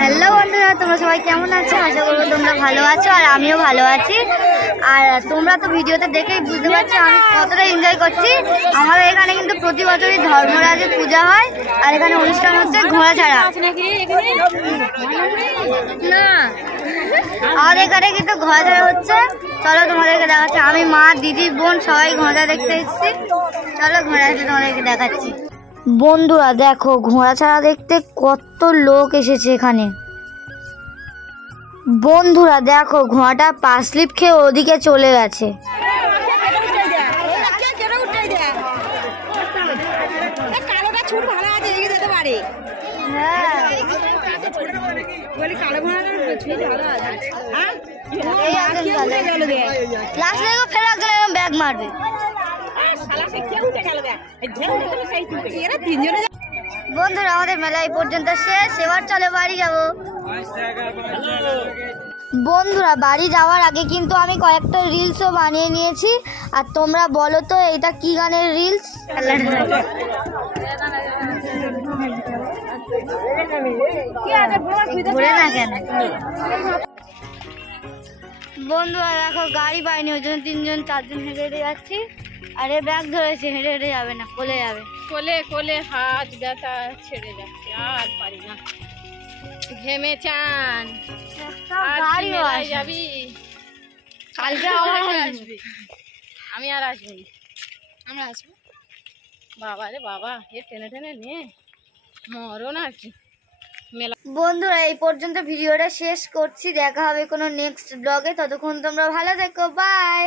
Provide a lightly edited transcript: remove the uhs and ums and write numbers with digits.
Hello বন্ধুরা, তোমরা সবাই কেমন আছো? আশা করবো তোমরা ভালো আছো, আর আমিও ভালো আছি। আর তোমরা তো ভিডিওতে দেখেই বুঝতে পারছো আমি কতটা এনজয় করছি। আমাদের এখানে কিন্তু প্রতি বছরই ধর্মরাজের পূজা হয়, আর এখানে অনুষ্ঠান হচ্ছে ঘোড়া ছাড়া। আমাদের এখানে কিন্তু ঘোড়া ছাড়া হচ্ছে। চলো তোমাদেরকে দেখাচ্ছি। আমি, মা, দিদি, বোন সবাই ঘোড়া দেখতে এসেছি। চলো ঘোড়া তোমাদেরকে দেখাচ্ছি। বন্ধুরা দেখো, ঘোড়া ছাড়া দেখতে কত লোক এসেছে এখানে। বন্ধুরা দেখো, ঘোড়াটা পা স্লিপ খেয়ে ওদিকে চলে গেছে। ব্যাগ মারবে। বন্ধুরা আমাদের মেলা এই পর্যন্ত শেষ, এবার চলে বাড়ি যাব। বন্ধুরা বাড়ি যাওয়ার আগে কিন্তু আমি কয়েকটা রিলসও বানিয়ে নিয়েছি। আর তোমরা বলো তো এটা কি গানের রিলস? ঘুরে না কেন? বন্ধুরা দেখো, গাড়ি পাইনি, ওই জন্য 3জন 4জন হেঁটে হেঁটে যাচ্ছি। আরে ব্যাগ ধরেছে, হেঁটে হেঁটে যাবে না, কোলে যাবে। কোলে কোলে হাত ব্যথা ছেড়ে যাচ্ছে, আর পারি না, ঘেমে চান। যাবি কালকে আসবি? আমি আর আসবো না। আমরা আসবো। বাবা রে বাবা, এ টেনে টেনে নিয়ে মরণ আর কি। বন্ধুরা এই পর্যন্ত ভিডিওটা শেষ করছি। দেখা হবে কোনো নেক্সট ব্লগে। ততক্ষণ তোমরা ভালো থেকো, বাই।